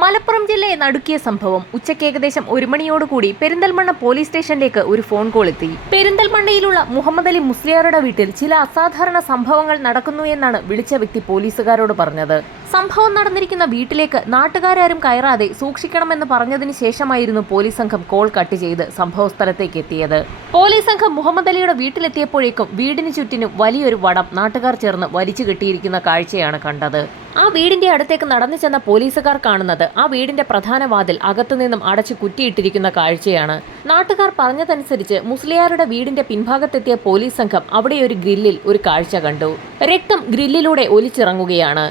മലപ്പുറം ജില്ലയെ നടുക്കിയ സംഭവം ഉച്ചയ്ക്ക് ഏകദേശം 1 മണിയോടുകൂടി പെരിന്തൽമണ്ണ പോലീസ് സ്റ്റേഷനിലേക്ക് ഒരു ഫോൺ കോൾ എത്തി. പെരിന്തൽമണ്ണയിലുള്ള മുഹമ്മദ് അലി മുസ്ലിയാരുടെ വീട്ടിൽ ചില അസാധാരണ സംഭവങ്ങൾ നടക്കുന്നു എന്നാണ് വിളിച്ച വ്യക്തി പോലീസുകാരോട് പറഞ്ഞത്. സംഭവം നടന്നിരിക്കുന്ന വീട്ടിലേക്ക് നാട്ടുകാരും കയറാതെ സൂക്ഷിക്കണമെന്ന് പറഞ്ഞതിന് ശേഷമായിരുന്നു പോലീസ് സംഘം കോൾ കട്ട് ചെയ്ത് സംഭവ സ്ഥലത്തേക്ക് എത്തിയത്. പോലീസ് സംഘം മുഹമ്മദ് അലിയുടെ വീട്ടിലെത്തിയപ്പോഴേക്കും വീടിന് ചുറ്റിനും വലിയൊരു വടം നാട്ടുകാർ ചേർന്ന് വലിച്ചു കെട്ടിയിരിക്കുന്ന കാഴ്ചയാണ് കണ്ടത്. ആ വീടിന്റെ അടുത്തേക്ക് നടന്നു ചെന്ന പോലീസുകാർ കാണുന്നത് ആ വീടിന്റെ പ്രധാന വാതിൽ അകത്തുനിന്നും അടച്ചു കുറ്റിയിട്ടിരിക്കുന്ന കാഴ്ചയാണ്. നാട്ടുകാർ പറഞ്ഞതനുസരിച്ച് മുസ്ലിയാരുടെ വീടിന്റെ പിൻഭാഗത്തെത്തിയ പോലീസ് സംഘം അവിടെ ഒരു ഗ്രില്ലിൽ ഒരു കാഴ്ച കണ്ടു. രക്തം ഗ്രില്ലിലൂടെ ഒലിച്ചിറങ്ങുകയാണ്.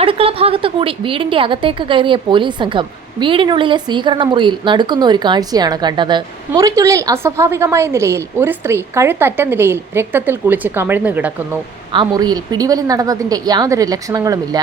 അടുക്കള ഭാഗത്ത് കൂടി വീടിന്റെ അകത്തേക്ക് കയറിയ പോലീസ് സംഘം വീടിനുള്ളിലെ സ്വീകരണ മുറിയിൽ നടക്കുന്ന ഒരു കാഴ്ചയാണ് കണ്ടത്. മുറിക്കുള്ളിൽ അസ്വാഭാവികമായ നിലയിൽ ഒരു സ്ത്രീ കഴുത്തറ്റ നിലയിൽ രക്തത്തിൽ കുളിച്ച് കമിഴ്ന്നു കിടക്കുന്നു. ആ മുറിയിൽ പിടിവലി നടന്നതിന്റെ യാതൊരു ലക്ഷണങ്ങളുമില്ല.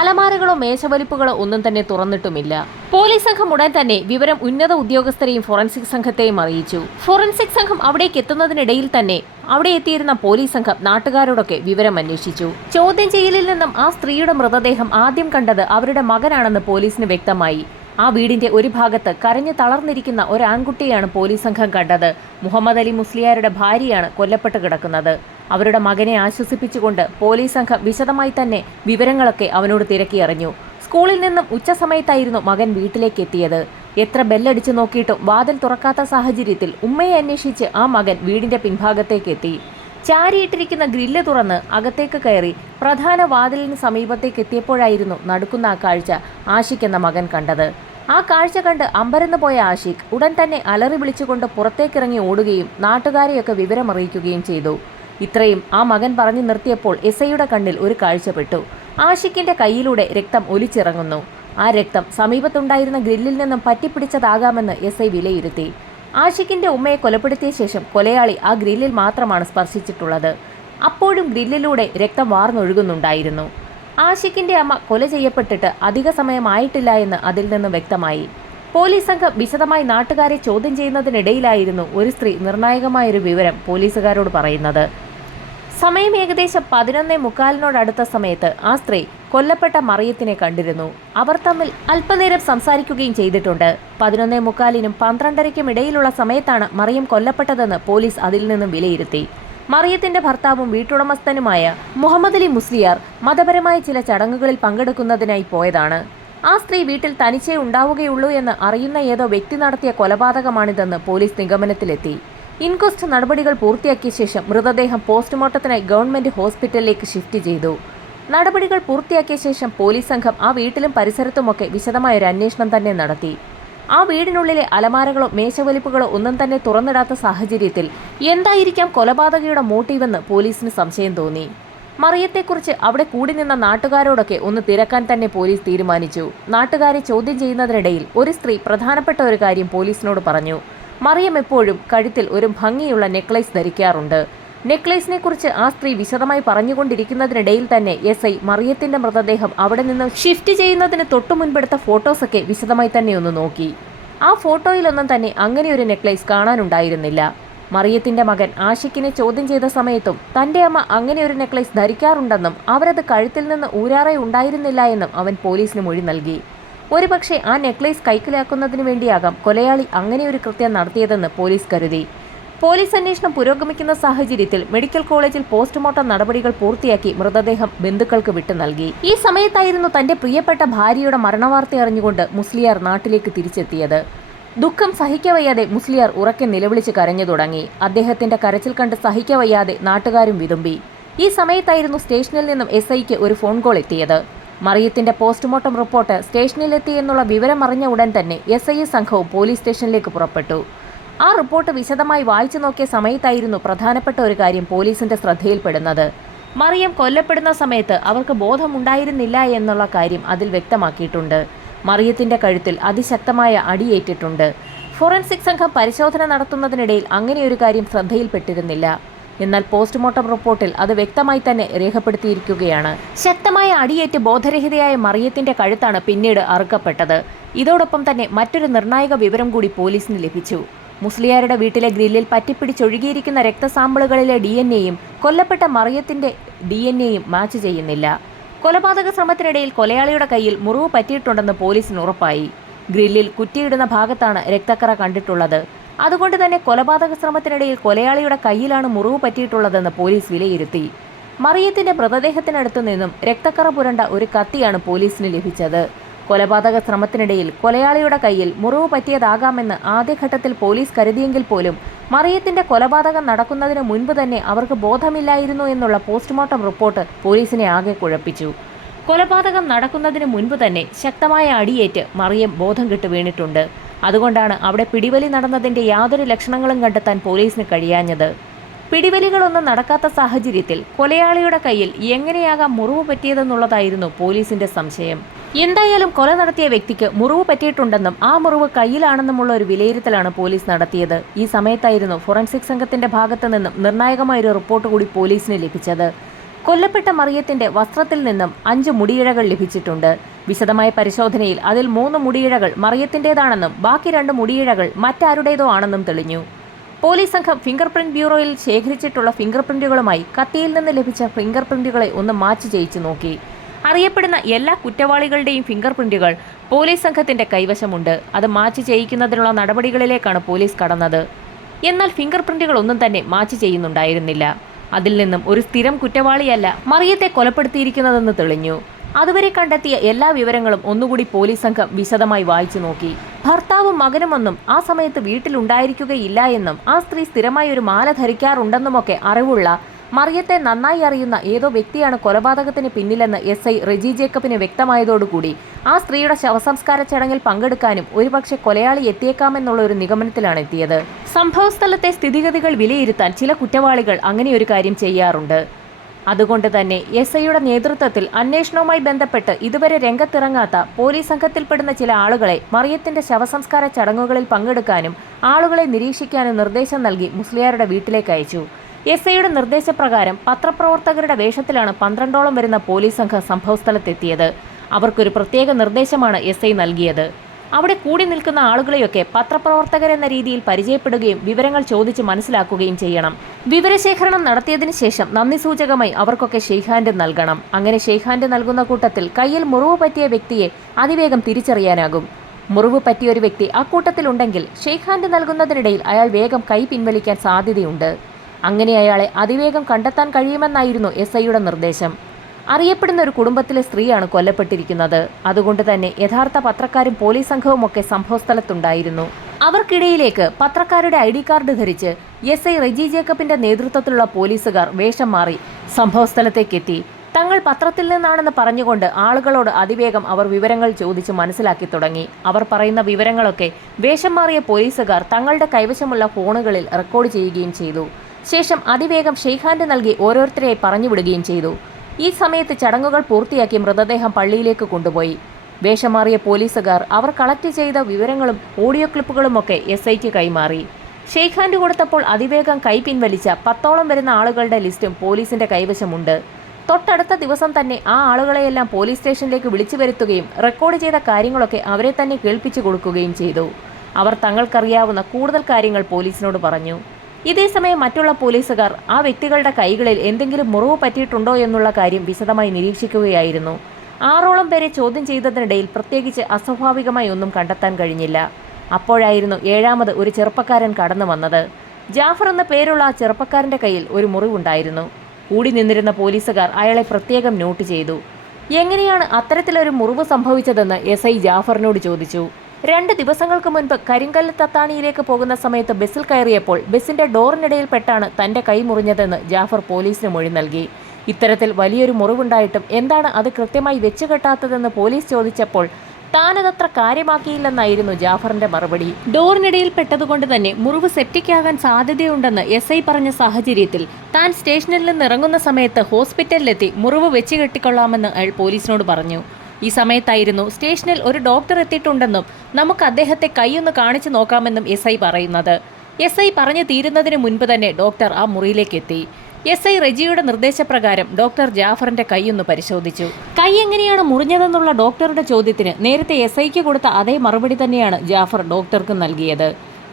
അലമാരകളോ മേശവലിപ്പുകളോ ഒന്നും തന്നെ തുറന്നിട്ടുമില്ല. പോലീസ് സംഘം ഉടൻ തന്നെ വിവരം ഉന്നത ഉദ്യോഗസ്ഥരെയും ഫോറൻസിക് സംഘത്തെയും അറിയിച്ചു. ഫോറൻസിക് സംഘം അവിടേക്ക് എത്തുന്നതിനിടയിൽ തന്നെ അവിടെ എത്തിയിരുന്ന പോലീസ് സംഘം നാട്ടുകാരോടൊക്കെ വിവരം അന്വേഷിച്ചു. ചോദ്യം ചെയ്യലിൽ നിന്നും ആ സ്ത്രീയുടെ മൃതദേഹം ആദ്യം കണ്ടത് അവരുടെ മകനാണെന്ന് പോലീസിന് വ്യക്തമായി. ആ വീടിന്റെ ഒരു ഭാഗത്ത് കരഞ്ഞു തളർന്നിരിക്കുന്ന ഒരു ആൺകുട്ടിയാണ് പോലീസ് സംഘം കണ്ടത്. മുഹമ്മദ് അലി മുസ്ലിയാരുടെ ഭാര്യയാണ് കൊല്ലപ്പെട്ട് കിടക്കുന്നത്. അവരുടെ മകനെ ആശ്വസിപ്പിച്ചുകൊണ്ട് പോലീസ് സംഘം വിശദമായി തന്നെ വിവരങ്ങളൊക്കെ അവനോട് തിരക്കിയറിഞ്ഞു. സ്കൂളിൽ നിന്നും ഉച്ചസമയത്തായിരുന്നു മകൻ വീട്ടിലേക്ക് എത്തിയത്. എത്ര ബെല്ലടിച്ചു നോക്കിയിട്ടും വാതിൽ തുറക്കാത്ത സാഹചര്യത്തിൽ ഉമ്മയെ അന്വേഷിച്ച് ആ മകൻ വീടിന്റെ പിൻഭാഗത്തേക്ക് എത്തി. ചാരിയിട്ടിരിക്കുന്ന ഗ്രില്ല് തുറന്ന് അകത്തേക്ക് കയറി പ്രധാന വാതിലിന് സമീപത്തേക്ക് എത്തിയപ്പോഴായിരുന്നു നടുക്കുന്ന ആ കാഴ്ച ആഷിഖ് എന്ന മകൻ കണ്ടത്. ആ കാഴ്ച കണ്ട് അമ്പരന്ന് പോയ ആഷിഖ് ഉടൻ തന്നെ അലറി വിളിച്ചുകൊണ്ട് പുറത്തേക്കിറങ്ങി ഓടുകയും നാട്ടുകാരെയൊക്കെ വിവരമറിയിക്കുകയും ചെയ്തു. ഇത്രയും ആ മകൻ പറഞ്ഞു നിർത്തിയപ്പോൾ എസ്ഐയുടെ കണ്ണിൽ ഒരു കാഴ്ചപ്പെട്ടു. ആഷിഖിന്റെ കയ്യിലൂടെ രക്തം ഒലിച്ചിറങ്ങുന്നു. ആ രക്തം സമീപത്തുണ്ടായിരുന്ന ഗ്രില്ലിൽ നിന്നും പറ്റിപ്പിടിച്ചതാകാമെന്ന് എസ്ഐ വിലയിരുത്തി. ആഷിഖിന്റെ ഉമ്മയെ കൊലപ്പെടുത്തിയ ശേഷം കൊലയാളി ആ ഗ്രില്ലിൽ മാത്രമാണ് സ്പർശിച്ചിട്ടുള്ളത്. അപ്പോഴും ഗ്രില്ലിലൂടെ രക്തം വാർന്നൊഴുകുന്നുണ്ടായിരുന്നു. ആഷിഖിന്റെ അമ്മ കൊല ചെയ്യപ്പെട്ടിട്ട് അധിക സമയമായിട്ടില്ല എന്ന് അതിൽ നിന്നും വ്യക്തമായി. പോലീസ് സംഘം വിശദമായി നാട്ടുകാരെ ചോദ്യം ചെയ്യുന്നതിനിടയിലായിരുന്നു ഒരു സ്ത്രീ നിർണായകമായൊരു വിവരം പോലീസുകാരോട് പറയുന്നത്. സമയം ഏകദേശം 11:45 സമയത്ത് ആ സ്ത്രീ കൊല്ലപ്പെട്ട മറിയത്തിനെ കണ്ടിരുന്നു. അവർ തമ്മിൽ അല്പനേരം സംസാരിക്കുകയും ചെയ്തിട്ടുണ്ട്. 11:45 12:30 ഇടയിലുള്ള സമയത്താണ് മറിയം കൊല്ലപ്പെട്ടതെന്ന് പോലീസ് അതിൽ നിന്നും വിലയിരുത്തി. മറിയത്തിന്റെ ഭർത്താവും വീട്ടുടമസ്ഥനുമായ മുഹമ്മദ് അലി മുസ്ലിയാർ മതപരമായ ചില ചടങ്ങുകളിൽ പങ്കെടുക്കുന്നതിനായി പോയതാണ്. ആ സ്ത്രീ വീട്ടിൽ തനിച്ചേ ഉണ്ടാവുകയുള്ളൂ എന്ന് അറിയുന്ന ഏതോ വ്യക്തി നടത്തിയ കൊലപാതകമാണിതെന്ന് പോലീസ് നിഗമനത്തിലെത്തി. ഇൻക്വസ്റ്റ് നടപടികൾ പൂർത്തിയാക്കിയ ശേഷം മൃതദേഹം പോസ്റ്റ്മോർട്ടത്തിനായി ഗവൺമെന്റ് ഹോസ്പിറ്റലിലേക്ക് ഷിഫ്റ്റ് ചെയ്തു. നടപടികൾ പൂർത്തിയാക്കിയ ശേഷം പോലീസ് സംഘം ആ വീട്ടിലും പരിസരത്തുമൊക്കെ വിശദമായൊരു അന്വേഷണം തന്നെ നടത്തി. ആ വീടിനുള്ളിലെ അലമാരകളോ മേശവലിപ്പുകളോ ഒന്നും തന്നെ തുറന്നിടാത്ത സാഹചര്യത്തിൽ എന്തായിരിക്കാം കൊലപാതകയുടെ മോട്ടീവെന്ന് പോലീസിന് സംശയം തോന്നി. മറിയത്തെക്കുറിച്ച് അവിടെ കൂടി നിന്ന നാട്ടുകാരോടൊക്കെ ഒന്ന് തിരക്കാൻ തന്നെ പോലീസ് തീരുമാനിച്ചു. നാട്ടുകാരെ ചോദ്യം ചെയ്യുന്നതിനിടയിൽ ഒരു സ്ത്രീ പ്രധാനപ്പെട്ട ഒരു കാര്യം പോലീസിനോട് പറഞ്ഞു. മറിയം എപ്പോഴും കഴുത്തിൽ ഒരു ഭംഗിയുള്ള നെക്ലേസ് ധരിക്കാറുണ്ട്. നെക്ലേസിനെ കുറിച്ച് ആ സ്ത്രീ വിശദമായി പറഞ്ഞുകൊണ്ടിരിക്കുന്നതിനിടയിൽ തന്നെ എസ്ഐ മറിയത്തിന്റെ മൃതദേഹം അവിടെ നിന്ന് ഷിഫ്റ്റ് ചെയ്യുന്നതിന് തൊട്ടു മുൻപെടുത്ത ഫോട്ടോസൊക്കെ വിശദമായി തന്നെ ഒന്ന് നോക്കി. ആ ഫോട്ടോയിലൊന്നും തന്നെ അങ്ങനെ ഒരു നെക്ലേസ് കാണാനുണ്ടായിരുന്നില്ല. മറിയത്തിന്റെ മകൻ ആഷിഖിനെ ചോദ്യം ചെയ്ത സമയത്തും തന്റെ അമ്മ അങ്ങനെ ഒരു നെക്ലേസ് ധരിക്കാറുണ്ടെന്നും അവരത് കഴുത്തിൽ നിന്ന് ഊരാറെ ഉണ്ടായിരുന്നില്ല എന്നും അവൻ പോലീസിന് മൊഴി നൽകി. ഒരുപക്ഷെ ആ നെക്ലേസ് കൈക്കലാക്കുന്നതിന് വേണ്ടിയാകാം കൊലയാളി അങ്ങനെ ഒരു കൃത്യം നടത്തിയതെന്ന് പോലീസ് കരുതി. പോലീസ് അന്വേഷണം പുരോഗമിക്കുന്ന സാഹചര്യത്തിൽ മെഡിക്കൽ കോളേജിൽ പോസ്റ്റ്മോർട്ടം നടപടികൾ പൂർത്തിയാക്കി മൃതദേഹം ബന്ധുക്കൾക്ക് വിട്ടു നൽകി. ഈ സമയത്തായിരുന്നു തന്റെ പ്രിയപ്പെട്ട ഭാര്യയുടെ മരണവാർത്ത അറിഞ്ഞുകൊണ്ട് മുസ്ലിയാർ നാട്ടിലേക്ക് തിരിച്ചെത്തിയത്. ദുഃഖം സഹിക്കവയ്യാതെ മുസ്ലിയാർ ഉറക്കെ നിലവിളിച്ച് കരഞ്ഞു തുടങ്ങി. അദ്ദേഹത്തിന്റെ കരച്ചിൽ കണ്ട് സഹിക്കവയ്യാതെ നാട്ടുകാരും വിതുമ്പി. ഈ സമയത്തായിരുന്നു സ്റ്റേഷനിൽ നിന്നും എസ്ഐക്ക് ഒരു ഫോൺ കോൾ എത്തിയത്. മറിയത്തിന്റെ പോസ്റ്റ്മോർട്ടം റിപ്പോർട്ട് സ്റ്റേഷനിലെത്തി എന്നുള്ള വിവരം അറിഞ്ഞ ഉടൻ തന്നെ എസ്ഐ സംഘവും പോലീസ് സ്റ്റേഷനിലേക്ക് പുറപ്പെട്ടു. ആ റിപ്പോർട്ട് വിശദമായി വായിച്ചു നോക്കിയ സമയത്തായിരുന്നു പ്രധാനപ്പെട്ട ഒരു കാര്യം പോലീസിന്റെ ശ്രദ്ധയിൽപ്പെടുന്നത്. മറിയം കൊല്ലപ്പെടുന്ന സമയത്ത് അവർക്ക് ബോധമുണ്ടായിരുന്നില്ല എന്നുള്ള കാര്യം അതിൽ വ്യക്തമാക്കിയിട്ടുണ്ട്. മറിയത്തിന്റെ കഴുത്തിൽ അതിശക്തമായ അടിയേറ്റിട്ടുണ്ട്. ഫോറൻസിക് സംഘം പരിശോധന നടത്തുന്നതിനിടയിൽ അങ്ങനെയൊരു കാര്യം ശ്രദ്ധയിൽപ്പെട്ടിരുന്നില്ല. എന്നാൽ പോസ്റ്റ്മോർട്ടം റിപ്പോർട്ടിൽ അത് വ്യക്തമായി തന്നെ രേഖപ്പെടുത്തിയിരിക്കുകയാണ്. ശക്തമായ അടിയേറ്റ് ബോധരഹിതയായ മറിയത്തിന്റെ കഴുത്താണ് പിന്നീട് അറുക്കപ്പെട്ടത്. ഇതോടൊപ്പം തന്നെ മറ്റൊരു നിർണായക വിവരം കൂടി പോലീസിന് ലഭിച്ചു. മുസ്ലിയാരുടെ വീട്ടിലെ ഗ്രില്ലിൽ പറ്റിപ്പിടിച്ചൊഴുകിയിരിക്കുന്ന രക്തസാമ്പിളുകളിലെ DNA-യും കൊല്ലപ്പെട്ട മറിയത്തിന്റെ DNA-യും മാച്ച് ചെയ്യുന്നില്ല. കൊലപാതക ശ്രമത്തിനിടയിൽ കൊലയാളിയുടെ കയ്യിൽ മുറിവ് പറ്റിയിട്ടുണ്ടെന്ന് പോലീസിന് ഉറപ്പായി. ഗ്രില്ലിൽ കുറ്റിയിടുന്ന ഭാഗത്താണ് രക്തക്കറ കണ്ടിട്ടുള്ളത്. അതുകൊണ്ട് തന്നെ കൊലപാതക ശ്രമത്തിനിടയിൽ കൊലയാളിയുടെ കയ്യിലാണ് മുറിവ് പറ്റിയിട്ടുള്ളതെന്ന് പോലീസ് വിലയിരുത്തി. മറിയത്തിന്റെ മൃതദേഹത്തിനടുത്തു നിന്നും രക്തക്കറ പുരണ്ട ഒരു കത്തിയാണ് പോലീസിന് ലഭിച്ചത്. കൊലപാതക ശ്രമത്തിനിടയിൽ കൊലയാളിയുടെ കയ്യിൽ മുറിവ് പറ്റിയതാകാമെന്ന് ആദ്യഘട്ടത്തിൽ പോലീസ് കരുതിയെങ്കിൽ പോലും മറിയത്തിന്റെ കൊലപാതകം നടക്കുന്നതിന് മുൻപ് തന്നെ അവർക്ക് ബോധമില്ലായിരുന്നു എന്നുള്ള പോസ്റ്റ്മോർട്ടം റിപ്പോർട്ട് പോലീസിനെ ആകെ കുഴപ്പിച്ചു. കൊലപാതകം നടക്കുന്നതിന് മുൻപ് തന്നെ ശക്തമായ അടിയേറ്റ് മറിയം ബോധം കെട്ട് വീണിട്ടുണ്ട്. അതുകൊണ്ടാണ് അവിടെ പിടിവലി നടന്നതിന്റെ യാതൊരു ലക്ഷണങ്ങളും കണ്ടെത്താൻ പോലീസിന് കഴിയാഞ്ഞത്. പിടിവലികളൊന്നും നടക്കാത്ത സാഹചര്യത്തിൽ കൊലയാളിയുടെ കയ്യിൽ എങ്ങനെയാകാം മുറിവ് പറ്റിയതെന്നുള്ളതായിരുന്നു പോലീസിന്റെ സംശയം. എന്തായാലും കൊല നടത്തിയ വ്യക്തിക്ക് മുറിവ് പറ്റിയിട്ടുണ്ടെന്നും ആ മുറിവ് കയ്യിലാണെന്നുമുള്ള ഒരു വിലയിരുത്തലാണ് പോലീസ് നടത്തിയത്. ഈ സമയത്തായിരുന്നു ഫോറൻസിക് സംഘത്തിന്റെ ഭാഗത്തു നിന്നും നിർണായകമായൊരു റിപ്പോർട്ട് കൂടി പോലീസിന് ലഭിച്ചത്. കൊല്ലപ്പെട്ട മറിയത്തിന്റെ വസ്ത്രത്തിൽ നിന്നും 5 മുടിയിഴകൾ ലഭിച്ചിട്ടുണ്ട്. വിശദമായ പരിശോധനയിൽ അതിൽ 3 മുടിയിഴകൾ മറിയത്തിന്റേതാണെന്നും ബാക്കി 2 മുടിയിഴകൾ മറ്റാരുടേതോ ആണെന്നും തെളിഞ്ഞു. പോലീസ് സംഘം ഫിംഗർ പ്രിന്റ് ബ്യൂറോയിൽ ശേഖരിച്ചിട്ടുള്ള ഫിംഗർ പ്രിന്റുകളുമായി കത്തിയിൽ നിന്ന് ലഭിച്ച ഫിംഗർ പ്രിന്റുകളെ ഒന്ന് മാച്ച് ചെയ്യിച്ചു നോക്കി. അറിയപ്പെടുന്ന എല്ലാ കുറ്റവാളികളുടെയും ഫിംഗർ പ്രിന്റുകൾ പോലീസ് സംഘത്തിന്റെ കൈവശമുണ്ട്. അത് മാച്ച് ചെയ്യിക്കുന്നതിനുള്ള നടപടികളിലേക്കാണ് പോലീസ് കടന്നത്. എന്നാൽ ഫിംഗർ പ്രിന്റുകൾ ഒന്നും തന്നെ മാച്ച് ചെയ്യുന്നുണ്ടായിരുന്നില്ല. അതിൽ നിന്നും ഒരു സ്ഥിരം കുറ്റവാളിയല്ല മറിയത്തെ കൊലപ്പെടുത്തിയിരിക്കുന്നതെന്ന് തെളിഞ്ഞു. അതുവരെ കണ്ടെത്തിയ എല്ലാ വിവരങ്ങളും ഒന്നുകൂടി പോലീസ് സംഘം വിശദമായി വായിച്ചു നോക്കി. ഭർത്താവും മകനുമൊന്നും ആ സമയത്ത് വീട്ടിലുണ്ടായിരിക്കുകയില്ല എന്നും ആ സ്ത്രീ സ്ഥിരമായി ഒരു മാല ധരിക്കാറുണ്ടെന്നുമൊക്കെ അറിവുള്ള മറിയത്തെ നന്നായി അറിയുന്ന ഏതോ വ്യക്തിയാണ് കൊലപാതകത്തിന് പിന്നിലെന്ന് SI റെജി ജേക്കബിന് വ്യക്തമായതോടുകൂടി ആ സ്ത്രീയുടെ ശവസംസ്കാര ചടങ്ങിൽ പങ്കെടുക്കാനും ഒരുപക്ഷെ കൊലയാളി എത്തിയേക്കാമെന്നുള്ള ഒരു നിഗമനത്തിലാണ് എത്തിയത്. സംഭവസ്ഥലത്തെ സ്ഥിതിഗതികൾ വിലയിരുത്താൻ ചില കുറ്റവാളികൾ അങ്ങനെ ഒരു കാര്യം ചെയ്യാറുണ്ട്. അതുകൊണ്ട് തന്നെ SIയുടെ നേതൃത്വത്തിൽ അന്വേഷണവുമായി ബന്ധപ്പെട്ട് ഇതുവരെ രംഗത്തിറങ്ങാത്ത പോലീസ് സംഘത്തിൽപ്പെടുന്ന ചില ആളുകളെ മറിയത്തിന്റെ ശവസംസ്കാര ചടങ്ങുകളിൽ പങ്കെടുക്കാനും ആളുകളെ നിരീക്ഷിക്കാനും നിർദ്ദേശം നൽകി മുസ്ലിയാരുടെ വീട്ടിലേക്ക് അയച്ചു. SIയുടെ നിർദ്ദേശപ്രകാരം പത്രപ്രവർത്തകരുടെ വേഷത്തിലാണ് 12ഓളം വരുന്ന പോലീസ് സംഘം സംഭവസ്ഥലത്തെത്തിയത്. അവർക്കൊരു പ്രത്യേക നിർദ്ദേശമാണ് SI നൽകിയത്. അവിടെ കൂടി നിൽക്കുന്ന ആളുകളെയൊക്കെ പത്രപ്രവർത്തകരെന്ന രീതിയിൽ പരിചയപ്പെടുകയും വിവരങ്ങൾ ചോദിച്ച് മനസ്സിലാക്കുകയും ചെയ്യണം. വിവരശേഖരണം നടത്തിയതിനു ശേഷം നന്ദി സൂചകമായി അവർക്കൊക്കെ ഷെയ്ക്ക് ഹാൻഡ് നൽകണം. അങ്ങനെ ഷെയ്ക്ക് ഹാൻഡ് നൽകുന്ന കൂട്ടത്തിൽ കയ്യിൽ മുറിവ് പറ്റിയ വ്യക്തിയെ അതിവേഗം തിരിച്ചറിയാനാകും. മുറിവ് പറ്റിയ ഒരു വ്യക്തി അക്കൂട്ടത്തിലുണ്ടെങ്കിൽ ഷെയ്ക്ക് ഹാൻഡ് നൽകുന്നതിനിടയിൽ അയാൾ വേഗം കൈ പിൻവലിക്കാൻ സാധ്യതയുണ്ട്. അങ്ങനെ അയാളെ അതിവേഗം കണ്ടെത്താൻ കഴിയുമെന്നായിരുന്നു SIയുടെ നിർദ്ദേശം. അറിയപ്പെടുന്ന ഒരു കുടുംബത്തിലെ സ്ത്രീയാണ് കൊല്ലപ്പെട്ടിരിക്കുന്നത്. അതുകൊണ്ട് തന്നെ യഥാർത്ഥ പത്രക്കാരും പോലീസ് സംഘവുമൊക്കെ സംഭവസ്ഥലത്തുണ്ടായിരുന്നു. അവർക്കിടയിലേക്ക് പത്രക്കാരുടെ ID കാർഡ് ധരിച്ച് SI റെജി ജേക്കബിന്റെ നേതൃത്വത്തിലുള്ള പോലീസുകാർ വേഷം മാറി സംഭവസ്ഥലത്തേക്കെത്തി. തങ്ങൾ പത്രത്തിൽ നിന്നാണെന്ന് പറഞ്ഞുകൊണ്ട് ആളുകളോട് അതിവേഗം അവർ വിവരങ്ങൾ ചോദിച്ച് മനസ്സിലാക്കി തുടങ്ങി. അവർ പറയുന്ന വിവരങ്ങളൊക്കെ വേഷം മാറിയ പോലീസുകാർ തങ്ങളുടെ കൈവശമുള്ള ഫോണുകളിൽ റെക്കോർഡ് ചെയ്യുകയും ചെയ്തു. ശേഷം അതിവേഗം ഷെയ്ക്ക് ഹാൻഡ് നൽകി ഓരോരുത്തരെയായി പറഞ്ഞുവിടുകയും ചെയ്തു. ഈ സമയത്ത് ചടങ്ങുകൾ പൂർത്തിയാക്കി മൃതദേഹം പള്ളിയിലേക്ക് കൊണ്ടുപോയി. വേഷം മാറിയ പോലീസുകാർ അവർ കളക്ട് ചെയ്ത വിവരങ്ങളും ഓഡിയോ ക്ലിപ്പുകളുമൊക്കെ SIക്ക് കൈമാറി. ഷെയ്ക്ക് ഹാൻഡ് കൊടുത്തപ്പോൾ അതിവേഗം കൈ പിൻവലിച്ച 10ഓളം വരുന്ന ആളുകളുടെ ലിസ്റ്റും പോലീസിന്റെ കൈവശമുണ്ട്. തൊട്ടടുത്ത ദിവസം തന്നെ ആ ആളുകളെയെല്ലാം പോലീസ് സ്റ്റേഷനിലേക്ക് വിളിച്ചു വരുത്തുകയും റെക്കോർഡ് ചെയ്ത കാര്യങ്ങളൊക്കെ അവരെ തന്നെ കേൾപ്പിച്ചു കൊടുക്കുകയും ചെയ്തു. അവർ തങ്ങൾക്കറിയാവുന്ന കൂടുതൽ കാര്യങ്ങൾ പോലീസിനോട് പറഞ്ഞു. ഇതേസമയം മറ്റുള്ള പോലീസുകാർ ആ വ്യക്തികളുടെ കൈകളിൽ എന്തെങ്കിലും മുറിവ് പറ്റിയിട്ടുണ്ടോ എന്നുള്ള കാര്യം വിശദമായി നിരീക്ഷിക്കുകയായിരുന്നു. 6ഓളം പേരെ ചോദ്യം ചെയ്തതിനിടയിൽ പ്രത്യേകിച്ച് അസ്വാഭാവികമായി ഒന്നും കണ്ടെത്താൻ കഴിഞ്ഞില്ല. അപ്പോഴായിരുന്നു 7ാമത് ഒരു ചെറുപ്പക്കാരൻ കടന്നു വന്നത്. ജാഫർ എന്ന പേരുള്ള ആ ചെറുപ്പക്കാരന്റെ കയ്യിൽ ഒരു മുറിവുണ്ടായിരുന്നു. കൂടി നിന്നിരുന്ന പോലീസുകാർ അയാളെ പ്രത്യേകം നോട്ട് ചെയ്തു. എങ്ങനെയാണ് അത്തരത്തിലൊരു മുറിവ് സംഭവിച്ചതെന്ന് SI ജാഫറിനോട് ചോദിച്ചു. 2 ദിവസങ്ങൾക്ക് മുൻപ് കരിങ്കല്ല് തത്താണിയിലേക്ക് പോകുന്ന സമയത്ത് ബസ്സിൽ കയറിയപ്പോൾ ബസ്സിന്റെ ഡോറിനിടയിൽ പെട്ടാണ് തന്റെ കൈ മുറിഞ്ഞതെന്ന് ജാഫർ പോലീസിന് മൊഴി നൽകി. ഇത്തരത്തിൽ വലിയൊരു മുറിവുണ്ടായിട്ടും എന്താണ് അത് കൃത്യമായി വെച്ചുകെട്ടാത്തതെന്ന് പോലീസ് ചോദിച്ചപ്പോൾ താനതത്ര കാര്യമാക്കിയില്ലെന്നായിരുന്നു ജാഫറിന്റെ മറുപടി. ഡോറിനിടയിൽ പെട്ടതുകൊണ്ട് തന്നെ മുറിവ് സെപ്റ്റിക് ആകാൻ സാധ്യതയുണ്ടെന്ന് SI പറഞ്ഞ സാഹചര്യത്തിൽ താൻ സ്റ്റേഷനിൽ നിന്ന് ഇറങ്ങുന്ന സമയത്ത് ഹോസ്പിറ്റലിലെത്തി മുറിവ് വെച്ച് കെട്ടിക്കൊള്ളാമെന്ന് അയാൾ പോലീസിനോട് പറഞ്ഞു. ഈ സമയത്തായിരുന്നു സ്റ്റേഷനിൽ ഒരു ഡോക്ടർ എത്തിയിട്ടുണ്ടെന്നും നമുക്ക് അദ്ദേഹത്തെ കൈയൊന്ന് കാണിച്ചു നോക്കാമെന്നും SI പറയുന്നത്. SI പറഞ്ഞു തീരുന്നതിന് മുൻപ് തന്നെ ഡോക്ടർ ആ മുറിയിലേക്ക് എത്തി. SI റെജിയുടെ നിർദ്ദേശപ്രകാരം ഡോക്ടർ ജാഫറിന്റെ കൈയൊന്ന് പരിശോധിച്ചു. കൈ എങ്ങനെയാണ് മുറിഞ്ഞതെന്നുള്ള ഡോക്ടറുടെ ചോദ്യത്തിന് നേരത്തെ SIക്ക് കൊടുത്ത അതേ മറുപടി തന്നെയാണ് ജാഫർ ഡോക്ടർക്ക് നൽകിയത്.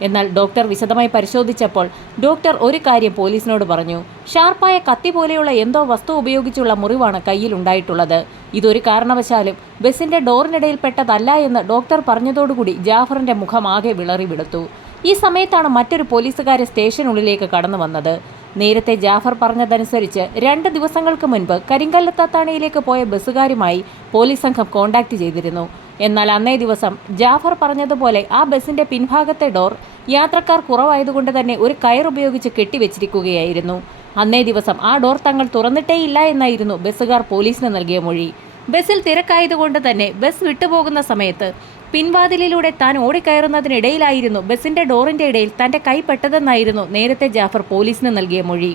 എന്നാൽ ഡോക്ടർ വിശദമായി പരിശോധിച്ചപ്പോൾ ഡോക്ടർ ഒരു കാര്യം പോലീസിനോട് പറഞ്ഞു. ഷാർപ്പായ കത്തി പോലെയുള്ള എന്തോ വസ്തു ഉപയോഗിച്ചുള്ള മുറിവാണ് കയ്യിലുണ്ടായിട്ടുള്ളത്. ഇതൊരു കാരണവശാലും ബസിന്റെ ഡോറിനിടയിൽ പെട്ടതല്ല എന്ന് ഡോക്ടർ പറഞ്ഞതോടുകൂടി ജാഫറിന്റെ മുഖം ആകെ വിളറി വിടുത്തു. ഈ സമയത്താണ് മറ്റൊരു പോലീസുകാരൻ സ്റ്റേഷനുള്ളിലേക്ക് കടന്നു വന്നത്. നേരത്തെ ജാഫർ പറഞ്ഞതനുസരിച്ച് 2 ദിവസങ്ങൾക്ക് മുൻപ് കരിങ്കല്ലത്താണിയിലേക്ക് പോയ ബസ്സുകാരുമായി പോലീസ് സംഘം കോണ്ടാക്ട് ചെയ്തിരുന്നു. എന്നാൽ അന്നേ ദിവസം ജാഫർ പറഞ്ഞതുപോലെ ആ ബസിന്റെ പിൻഭാഗത്തെ ഡോർ യാത്രക്കാർ കുറവായതുകൊണ്ട് തന്നെ ഒരു കയർ ഉപയോഗിച്ച് കെട്ടിവെച്ചിരിക്കുകയായിരുന്നു. അന്നേ ദിവസം ആ ഡോർ തങ്ങൾ തുറന്നിട്ടേയില്ല എന്നായിരുന്നു ബസ്സുകാർ പോലീസിന് നൽകിയ മൊഴി. ബസ്സിൽ തിരക്കായതുകൊണ്ട് തന്നെ ബസ് വിട്ടുപോകുന്ന സമയത്ത് പിൻവാതിലിലൂടെ താൻ ഓടിക്കയറുന്നതിനിടയിലായിരുന്നു ബസിന്റെ ഡോറിന്റെ ഇടയിൽ തന്റെ കൈ പെട്ടതെന്നായിരുന്നു നേരത്തെ ജാഫർ പോലീസിന് നൽകിയ മൊഴി.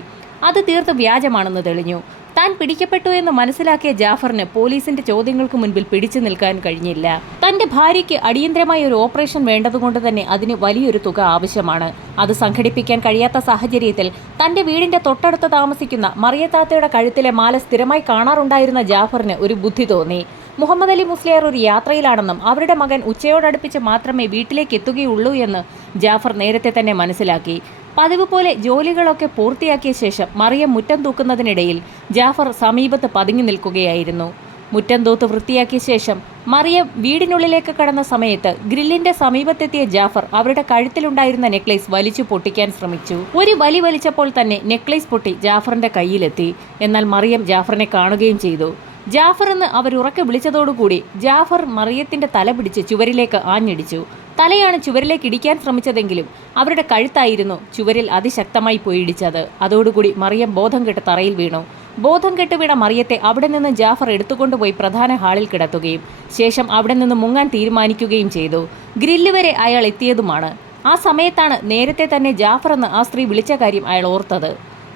അത് തീർത്തും വ്യാജമാണെന്ന് തെളിഞ്ഞു. താൻ പിടിക്കപ്പെട്ടു എന്ന് മനസ്സിലാക്കിയ ജാഫറിന് പോലീസിന്റെ ചോദ്യങ്ങൾക്ക് മുൻപിൽ പിടിച്ചു നിൽക്കാൻ കഴിഞ്ഞില്ല. തന്റെ ഭാര്യയ്ക്ക് അടിയന്തരമായ ഒരു ഓപ്പറേഷൻ വേണ്ടതുകൊണ്ട് തന്നെ അതിന് വലിയൊരു തുക ആവശ്യമാണ്. അത് സംഘടിപ്പിക്കാൻ കഴിയാത്ത സാഹചര്യത്തിൽ തന്റെ വീടിന്റെ തൊട്ടടുത്ത് താമസിക്കുന്ന മറിയത്താത്തയുടെ കഴുത്തിലെ മാല സ്ഥിരമായി കാണാറുണ്ടായിരുന്ന ജാഫറിന് ഒരു ബുദ്ധി തോന്നി. മുഹമ്മദ് അലി മുസ്ലിയാർ ഒരു യാത്രയിലാണെന്നും അവരുടെ മകൻ ഉച്ചയോടടുപ്പിച്ച് മാത്രമേ വീട്ടിലേക്ക് എത്തുകയുള്ളൂ എന്ന് ജാഫർ നേരത്തെ തന്നെ മനസ്സിലാക്കി. പതിവ് പോലെ ജോലികളൊക്കെ പൂർത്തിയാക്കിയ ശേഷം മറിയം മുറ്റം തൂക്കുന്നതിനിടയിൽ ജാഫർ സമീപത്ത് പതുങ്ങി നിൽക്കുകയായിരുന്നു. മുറ്റം തൂത്ത് വൃത്തിയാക്കിയ ശേഷം മറിയം വീടിനുള്ളിലേക്ക് കടന്ന സമയത്ത് ഗ്രില്ലിന്റെ സമീപത്തെത്തിയ ജാഫർ അവരുടെ കഴുത്തിലുണ്ടായിരുന്ന നെക്ലേസ് വലിച്ചു പൊട്ടിക്കാൻ ശ്രമിച്ചു. ഒരു വലി വലിച്ചപ്പോൾ തന്നെ നെക്ലേസ് പൊട്ടി ജാഫറിന്റെ കയ്യിലെത്തി. എന്നാൽ മറിയം ജാഫറിനെ കാണുകയും ചെയ്തു. ജാഫർ എന്ന് അവരുറക്കെ വിളിച്ചതോടുകൂടി ജാഫർ മറിയത്തിന്റെ തല പിടിച്ച് ചുവരിലേക്ക് ആഞ്ഞിടിച്ചു. തലയാണ് ചുവരിലേക്ക് ഇടിക്കാൻ ശ്രമിച്ചതെങ്കിലും അവരുടെ കഴുത്തായിരുന്നു ചുവരിൽ അതിശക്തമായി പോയി ഇടിച്ചത്. അതോടുകൂടി മറിയം ബോധം കെട്ട് തറയിൽ വീണു. ബോധം കെട്ട് വീണ മറിയത്തെ അവിടെ നിന്ന് ജാഫർ എടുത്തുകൊണ്ടുപോയി പ്രധാന ഹാളിൽ കിടത്തുകയും ശേഷം അവിടെ നിന്ന് മുങ്ങാൻ തീരുമാനിക്കുകയും ചെയ്തു. ഗ്രില്ല് വരെ അയാൾ എത്തിയതുമാണ്. ആ സമയത്താണ് നേരത്തെ തന്നെ ജാഫർ എന്ന് ആ സ്ത്രീ വിളിച്ച കാര്യം അയാൾ ഓർത്തത്.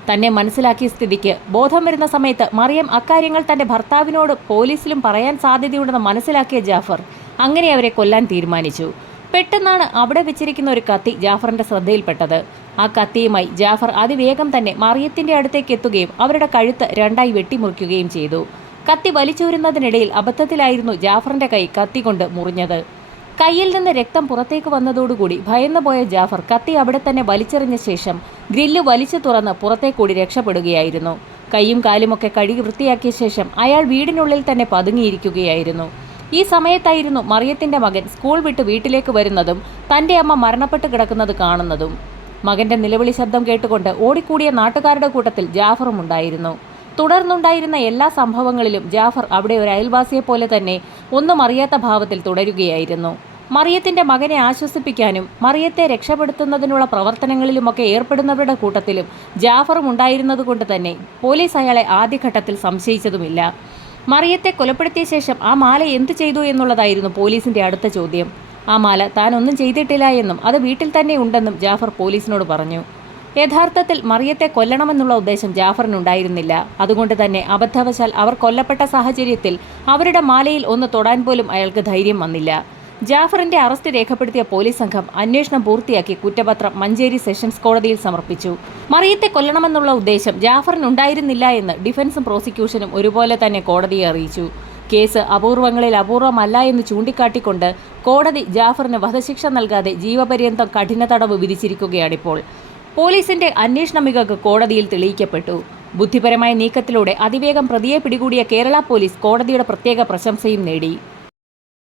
തന്നെ മനസ്സിലാക്കിയ സ്ഥിതിക്ക് ബോധം വരുന്ന സമയത്ത് മറിയം അക്കാര്യങ്ങൾ തന്റെ ഭർത്താവിനോട് പോലീസിലും പറയാൻ സാധ്യതയുണ്ടെന്ന് മനസ്സിലാക്കിയ ജാഫർ അങ്ങനെ അവരെ കൊല്ലാൻ തീരുമാനിച്ചു. പെട്ടെന്നാണ് അവിടെ വെച്ചിരിക്കുന്ന ഒരു കത്തി ജാഫറിന്റെ ശ്രദ്ധയിൽപ്പെട്ടത്. ആ കത്തിയുമായി ജാഫർ അതിവേഗം തന്നെ മറിയത്തിന്റെ അടുത്തേക്ക് എത്തുകയും അവരുടെ കഴുത്ത് 2ആയി വെട്ടിമുറിക്കുകയും ചെയ്തു. കത്തി വലിച്ചൂരുന്നതിനിടയിൽ അബദ്ധത്തിലായിരുന്നു ജാഫറിന്റെ കൈ കത്തി കൊണ്ട് മുറിഞ്ഞത്. കയ്യിൽ നിന്ന് രക്തം പുറത്തേക്ക് വന്നതോടുകൂടി ഭയന്നു പോയ ജാഫർ കത്തി അവിടെ തന്നെ വലിച്ചെറിഞ്ഞ ശേഷം ഗ്രില്ല് വലിച്ചു തുറന്ന് പുറത്തേക്കൂടി രക്ഷപ്പെടുകയായിരുന്നു. കൈയും കാലുമൊക്കെ കഴുകി വൃത്തിയാക്കിയ ശേഷം അയാൾ വീടിനുള്ളിൽ തന്നെ പതുങ്ങിയിരിക്കുകയായിരുന്നു. ഈ സമയത്തായിരുന്നു മറിയത്തിന്റെ മകൻ സ്കൂൾ വിട്ട് വീട്ടിലേക്ക് വരുന്നതും തന്റെ അമ്മ മരണപ്പെട്ട് കിടക്കുന്നത് കാണുന്നതും. മകന്റെ നിലവിളി ശബ്ദം കേട്ടുകൊണ്ട് ഓടിക്കൂടിയ നാട്ടുകാരുടെ കൂട്ടത്തിൽ ജാഫറും ഉണ്ടായിരുന്നു. തുടർന്നുണ്ടായിരുന്ന എല്ലാ സംഭവങ്ങളിലും ജാഫർ അവിടെ ഒരു അയൽവാസിയെ പോലെ തന്നെ ഒന്നും അറിയാത്ത ഭാവത്തിൽ തുടരുകയായിരുന്നു. മറിയത്തിന്റെ മകനെ ആശ്വസിപ്പിക്കാനും മറിയത്തെ രക്ഷപ്പെടുത്തുന്നതിനുള്ള പ്രവർത്തനങ്ങളിലുമൊക്കെ ഏർപ്പെടുന്നവരുടെ കൂട്ടത്തിലും ജാഫറും ഉണ്ടായിരുന്നതുകൊണ്ട് തന്നെ പോലീസ് അയാളെ ആദ്യഘട്ടത്തിൽ സംശയിച്ചതുമില്ല. മറിയത്തെ കൊലപ്പെടുത്തിയ ശേഷം ആ മാല എന്തു ചെയ്തു എന്നുള്ളതായിരുന്നു പോലീസിന്റെ അടുത്ത ചോദ്യം. ആ മാല താൻ ഒന്നും ചെയ്തിട്ടില്ല എന്നും അത് വീട്ടിൽ തന്നെ ഉണ്ടെന്നും ജാഫർ പോലീസിനോട് പറഞ്ഞു. യഥാർത്ഥത്തിൽ മറിയത്തെ കൊല്ലണമെന്നുള്ള ഉദ്ദേശം ജാഫറിനുണ്ടായിരുന്നില്ല. അതുകൊണ്ട് തന്നെ അബദ്ധവശാൽ അവർ കൊല്ലപ്പെട്ട സാഹചര്യത്തിൽ അവരുടെ മാലയിൽ ഒന്ന് തൊടാൻ പോലും അയാൾക്ക് ധൈര്യം വന്നില്ല. ജാഫറിന്റെ അറസ്റ്റ് രേഖപ്പെടുത്തിയ പോലീസ് സംഘം അന്വേഷണം പൂർത്തിയാക്കി കുറ്റപത്രം മഞ്ചേരി സെഷൻസ് കോടതിയിൽ സമർപ്പിച്ചു. മറിയത്തെ കൊല്ലണമെന്നുള്ള ഉദ്ദേശം ജാഫറിനുണ്ടായിരുന്നില്ല എന്ന് ഡിഫൻസും പ്രോസിക്യൂഷനും ഒരുപോലെ തന്നെ കോടതിയെ അറിയിച്ചു. കേസ് അപൂർവങ്ങളിൽ അപൂർവമല്ല എന്ന് ചൂണ്ടിക്കാട്ടിക്കൊണ്ട് കോടതി ജാഫറിന് വധശിക്ഷ നൽകാതെ ജീവപര്യന്തം കഠിന തടവ് വിധിച്ചിരിക്കുകയാണിപ്പോൾ. പോലീസിന്റെ അന്വേഷണ മികവ് കോടതിയിൽ തെളിയിക്കപ്പെട്ടു. ബുദ്ധിപരമായ നീക്കത്തിലൂടെ അതിവേഗം പ്രതിയെ പിടികൂടിയ കേരള പോലീസ് കോടതിയുടെ പ്രത്യേക പ്രശംസയും നേടി.